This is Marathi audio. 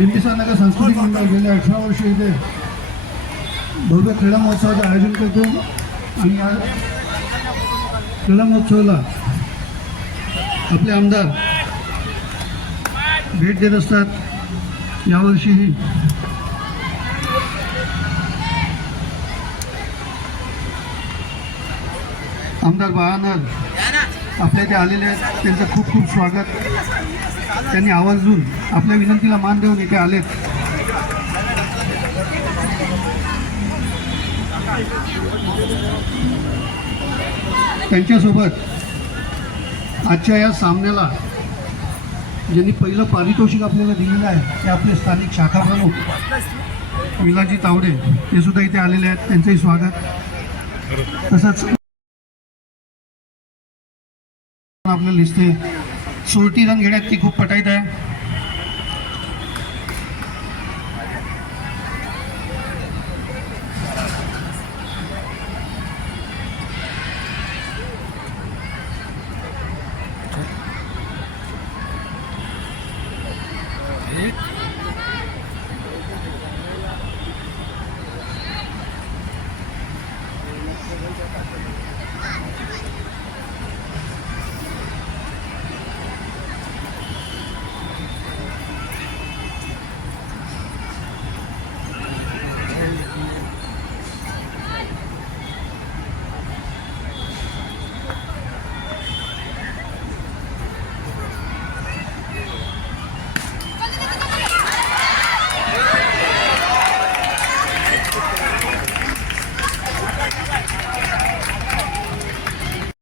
बिंबिसार सांस्कृतिक मंडळ गेले अठरा वर्ष इथे भव्य क्रीडा महोत्सवाचं आयोजन करतो. आणि या क्रीडा महोत्सवाला आपले आमदार भेट देत असतात. यावर्षीही आमदार बाळानर आपल्या इथे आलेले आहेत. त्यांचं खूप खूप स्वागत. त्यांनी आवाज देऊन आपल्या विनंतीला मान देऊन इथे आलेत त्यांच्यासोबत आजच्या या सामन्याला ज्यांनी पहिलं पारितोषिक आपल्याला दिलेलं आहे ते आपले स्थानिक शाखा प्रमुख विलाजी तावडे ते सुद्धा इथे आलेले आहेत. त्यांचंही स्वागत. तसंच आपल्याला दिसते सुरटी रन घेण्यात ती खूप पटायत आहे.